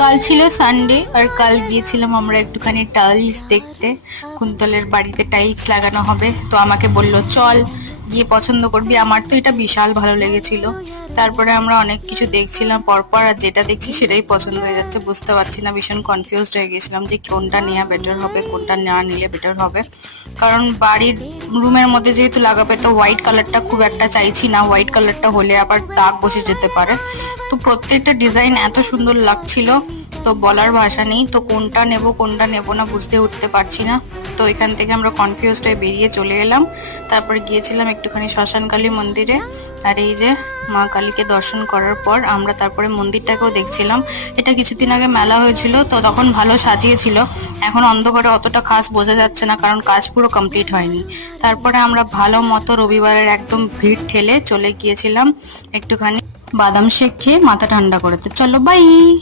কাল ছিল সানডে আর কাল গিয়েছিলাম আমরা একটুখানি টাইলস দেখতে। কুন্তলের বাড়িতে টাইলস লাগানো হবে, তো আমাকে বলল চল গিয়ে পছন্দ করবি। আমার তো এটা বিশাল ভালো লেগেছিল। তারপরে আমরা অনেক কিছু দেখছিলাম পরপর, আর যেটা দেখছি সেটাই পছন্দ হয়ে যাচ্ছে, বুঝতে পারছি না, ভীষণ কনফিউজড হয়ে গেছিলাম যে কোনটা নেওয়া বেটার হবে, কোনটা না নিলে বেটার হবে। কারণ বাড়ির রুমের মধ্যে যেহেতু লাগাবে, তো হোয়াইট কালারটা খুব একটা চাইছি না, হোয়াইট কালারটা হলে আবার দাগ বসে যেতে পারে। তো প্রত্যেকটা ডিজাইন এত সুন্দর লাগছিল, তো বলার ভাষা নেই। তো কোনটা নেব কোনটা নেব না বুঝতে উঠতে পারছি না। তো এখান থেকে আমরা কনফিউজড হয়ে বেরিয়ে চলে এলাম। তারপরে গিয়েছিলাম একটুখানি শ্মশানকালী মন্দিরে। আর এই যে মা কালীকে দর্শন করার পর আমরা তারপরে মন্দিরটাকেও দেখছিলাম। এটা কিছুদিন আগে মেলা হয়েছিল, তো তখন ভালো সাজিয়েছিল। এখন অন্ধকারে অতটা খাস বোঝা যাচ্ছে না, কারণ কাজ পুরো কমপ্লিট হয়নি। তারপরে আমরা ভালো মতো রবিবারের একদম ভিড় ঠেলে চলে গিয়েছিলাম একটুখানি বাদাম শেক খেয়ে মাথা ঠান্ডা করতে। চলো বাই।